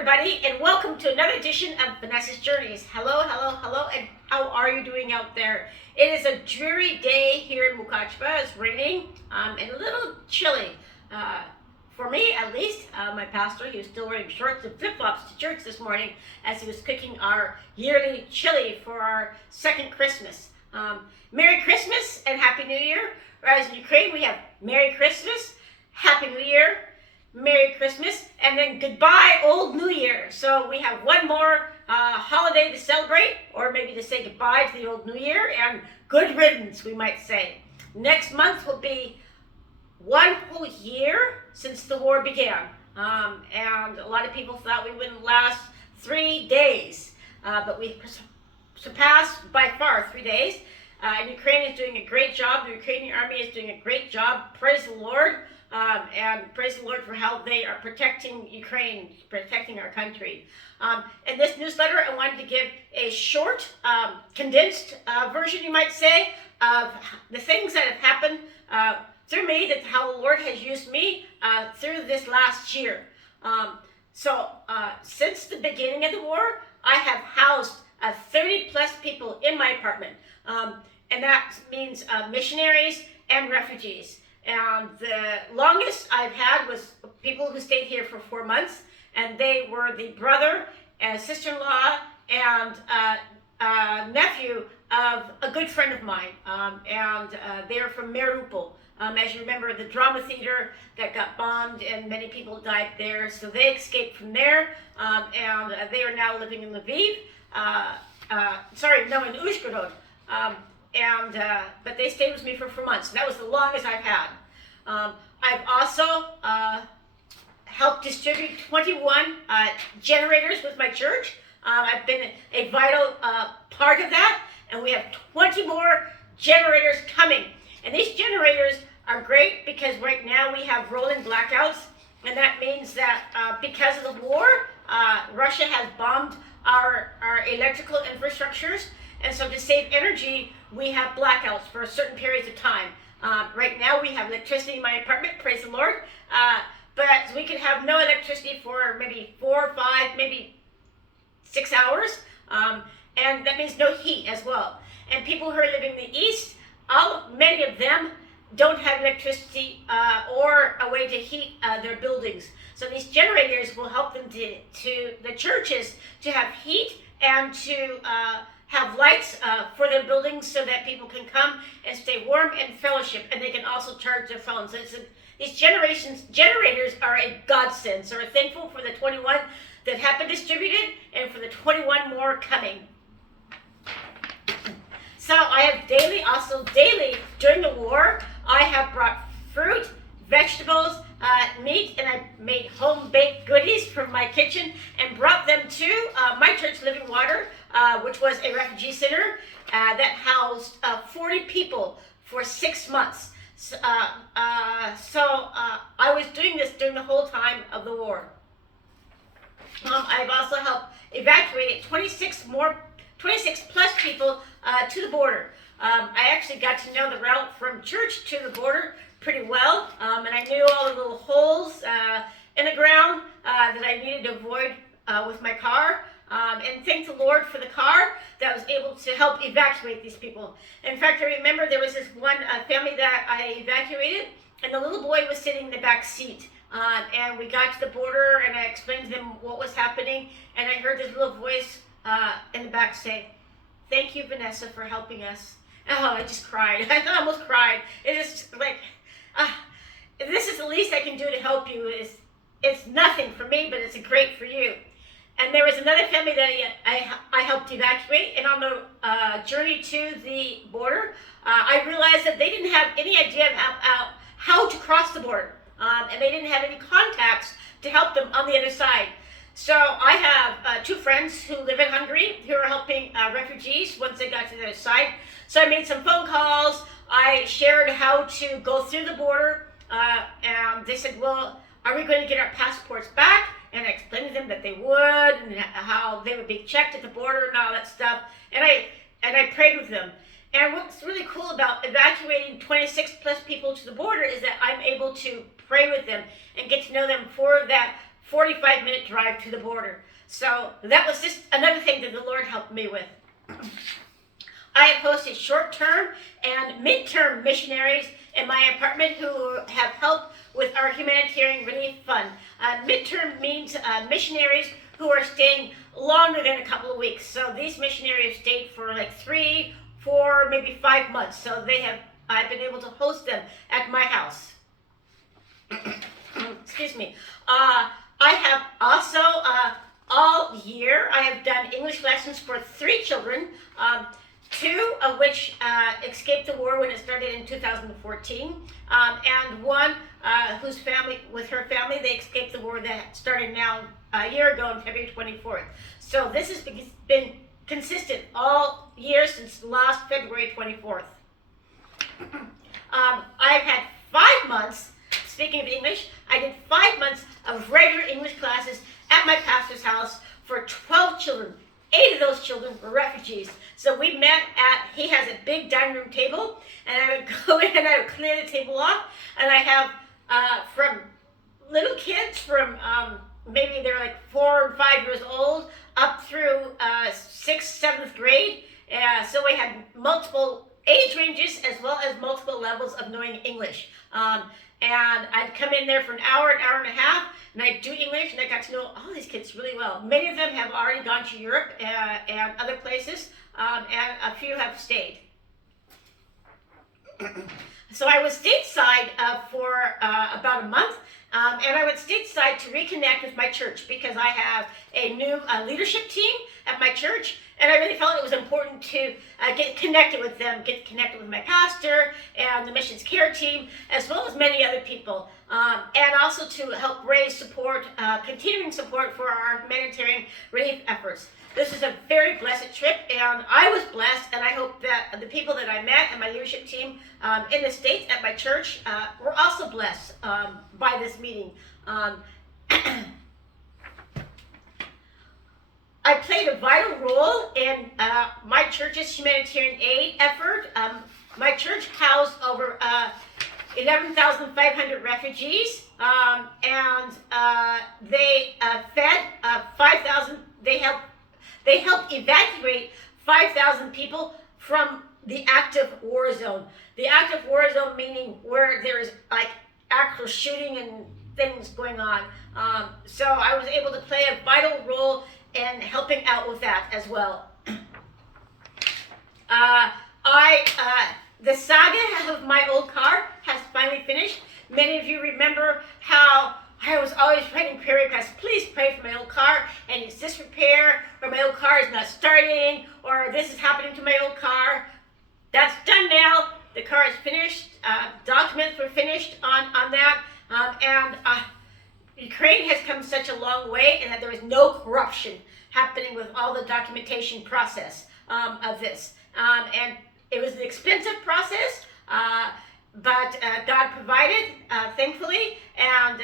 everybody, and welcome to another edition of Vanessa's Journeys. Hello, hello, hello, and how are you doing out there? It is a dreary day here in Mukachba. It's raining and a little chilly. For me, at least, my pastor, he was still wearing shorts and flip-flops to church this morning as he was cooking our yearly chili for our second Christmas. Merry Christmas and Happy New Year. Whereas in Ukraine, we have Merry Christmas, Happy New Year, Merry Christmas, and then goodbye, Old New Year. So we have one more holiday to celebrate, or maybe to say goodbye to the Old New Year, and good riddance, we might say. Next month will be one whole year since the war began. And a lot of people thought we wouldn't last 3 days, but we surpassed by far 3 days. And Ukraine is doing a great job. The Ukrainian army is doing a great job. Praise the Lord. And praise the Lord for how they are protecting Ukraine, protecting our country. In this newsletter, I wanted to give a short, condensed version, you might say, of the things that have happened through me, that how the Lord has used me through this last year. Since the beginning of the war, I have housed 30 plus people in my apartment. And that means missionaries and refugees. And the longest I've had was people who stayed here for 4 months, and they were the brother and sister-in-law and nephew of a good friend of mine. They're from Mariupol. As you remember, the drama theater that got bombed and many people died there. So they escaped from there, and they are now living in Lviv. In Uzhgorod. But they stayed with me for 4 months. That was the longest I've had. I've also helped distribute 21 generators with my church. I've been a vital part of that, and we have 20 more generators coming. And these generators are great because right now we have rolling blackouts, and that means that because of the war, Russia has bombed our electrical infrastructures. And so to save energy, we have blackouts for certain periods of time. Right now we have electricity in my apartment, praise the Lord. But we can have no electricity for maybe 4, 5, maybe 6 hours. And that means no heat as well. And people who are living in the east, many of them don't have electricity or a way to heat their buildings. So these generators will help them to the churches to have heat and to have lights for their buildings so that people can come and stay warm and fellowship, and they can also charge their phones. These generators are a godsend, so we're thankful for the 21 that have been distributed and for the 21 more coming. So I have daily during the war, I have brought fruit, vegetables, meat, and I made home-baked goodies from my kitchen and brought them to my church, Living Water, which was a refugee center that housed 40 people for 6 months. So I was doing this during the whole time of the war. I've also helped evacuate 26 plus people to the border. I actually got to know the route from church to the border pretty well, and I knew all the little holes in the ground that I needed to avoid with my car. And thank the Lord for the car that was able to help evacuate these people. In fact, I remember there was this one family that I evacuated, and the little boy was sitting in the back seat. And we got to the border, and I explained to them what was happening, and I heard this little voice in the back say, "Thank you, Vanessa, for helping us." Oh, I just cried. I almost cried. It is like, this is the least I can do to help you. It's nothing for me, but it's great for you. And there was another family that I helped evacuate, and on the journey to the border, I realized that they didn't have any idea about how to cross the border, and they didn't have any contacts to help them on the other side. So I have 2 friends who live in Hungary who are helping refugees once they got to the other side. So I made some phone calls. I shared how to go through the border, and they said, "Well, are we going to get our passports back?" And I explained to them that they would, and how they would be checked at the border and all that stuff. And I prayed with them. And what's really cool about evacuating 26 plus people to the border is that I'm able to pray with them and get to know them for that 45-minute drive to the border. So that was just another thing that the Lord helped me with. I have hosted short-term and mid-term missionaries in my apartment who have helped with our humanitarian relief fund. Mid-term means missionaries who are staying longer than a couple of weeks. So these missionaries have stayed for like 3, 4, maybe 5 months. So I've been able to host them at my house. Excuse me. I have also, all year, I have done English lessons for 3 children, 2 of which escaped the war when it started in 2014, and one with her family, they escaped the war that started now a year ago on February 24th. So this has been consistent all year since last February 24th. I've had 5 months, speaking of English, I did 5 months of regular English classes at my pastor's house for 12 children. 8 of those children were refugees. So we met he has a big dining room table, and I would go in and I would clear the table off, and I have from little kids from maybe they're like 4 and 5 years old up through 6th, 7th grade. So we had multiple age ranges as well as multiple levels of knowing English. And I'd come in there for an hour and a half, and I'd do English, and I got to know all these kids really well. Many of them have already gone to Europe and other places, and a few have stayed. So I was stateside for about a month, and I went stateside to reconnect with my church because I have a new leadership team at my church, and I really felt it was important to get connected with them, get connected with my pastor and the missions care team, as well as many other people, and also to help raise support, continuing support for our humanitarian relief efforts. This is a very blessed trip, and I was blessed, and I hope that the people that I met and my leadership team in the States at my church were also blessed by this meeting. I played a vital role in my church's humanitarian aid effort. My church housed over 11,500 refugees, and they fed 5,000. They helped evacuate 5,000 people from the active war zone. The active war zone meaning where there is like actual shooting and things going on. So I was able to play a vital role in helping out with that as well. The saga of my old car has finally finished. Many of you remember how I was always writing prayer requests. Please pray for my old car, and it's disrepair, or my old car is not starting, or this is happening to my old car. That's done now. The car is finished. Documents were finished on that, and Ukraine has come such a long way, and that there is no corruption happening with all the documentation process of this. And it was an expensive process, but God provided, thankfully, and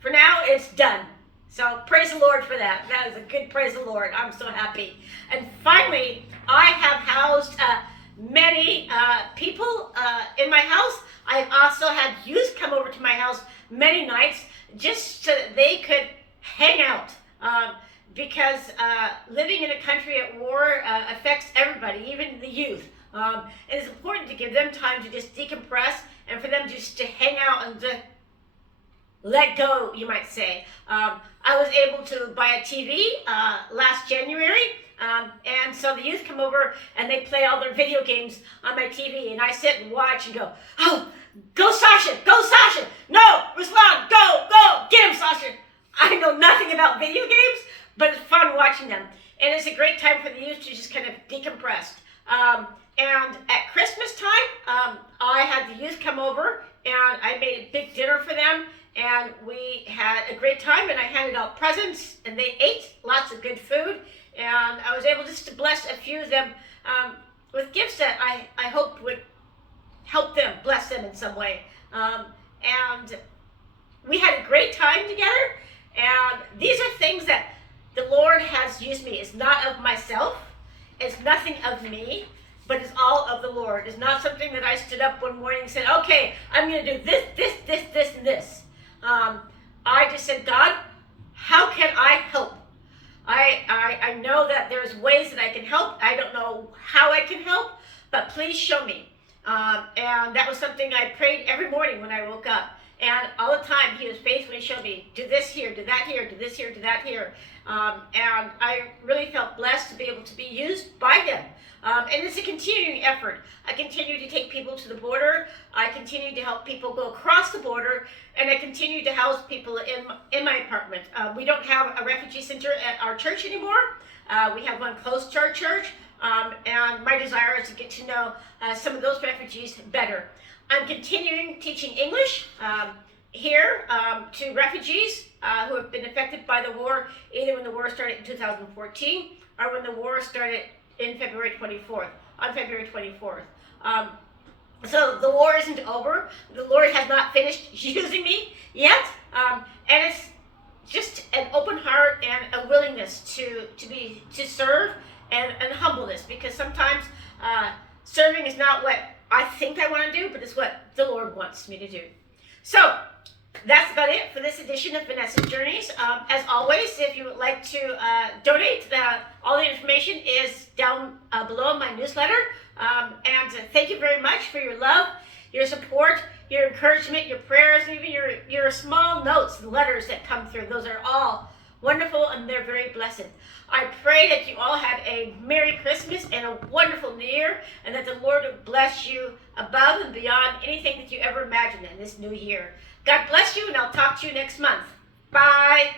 for now it's done. So praise the Lord for that. That is a good praise the Lord. I'm so happy. And finally, I have housed many people in my house. I've also had youth come over to my house many nights just so that they could hang out. Because living in a country at war affects everybody, even the youth. And it's important to give them time to just decompress and for them just to hang out and to let go, you might say. I was able to buy a TV last January, and so the youth come over and they play all their video games on my TV, and I sit and watch and go, oh, go Sasha, go Sasha, no, Ruslan, go, get him Sasha. I know nothing about video games, but it's fun watching them. And it's a great time for the youth to just kind of decompress. And at Christmas time, I had the youth come over, and I made a big dinner for them, and we had a great time, and I handed out presents, and they ate lots of good food, and I was able just to bless a few of them with gifts that I hoped would help them, bless them in some way. And we had a great time together, and these are things that the Lord has used me. It's not of myself, it's nothing of me, but it's all of the Lord. It's not something that I stood up one morning and said, okay, I'm going to do this, and this. I just said, God, there's ways that I can help. I don't know how I can help, but please show me. And that was something I prayed every morning when I woke up. And all the time, he was faithful. He showed me, do this here, do that here, do this here, do that here. And I really felt blessed to be able to be used by him. And it's a continuing effort. I continue to take people to the border. I continue to help people go across the border. And I continue to house people in my apartment. We don't have a refugee center at our church anymore. We have one close to our church. And my desire is to get to know some of those refugees better. I'm continuing teaching English here to refugees who have been affected by the war, either when the war started in 2014 or when the war started in February 24th, on February 24th. So the war isn't over. The Lord has not finished using me yet. And it's just an open heart and a willingness to serve and humbleness, because sometimes serving is not what I think I want to do, but it's what the Lord wants me to do. So that's about it for this edition of Vanessa's Journeys. As always, if you would like to donate, all the information is down below my newsletter. And thank you very much for your love, your support, your encouragement, your prayers, and even your small notes and letters that come through. Those are all wonderful, and they're very blessed. I pray that you all have a Merry Christmas and a wonderful New Year, and that the Lord will bless you above and beyond anything that you ever imagined in this new year. God bless you, and I'll talk to you next month. Bye.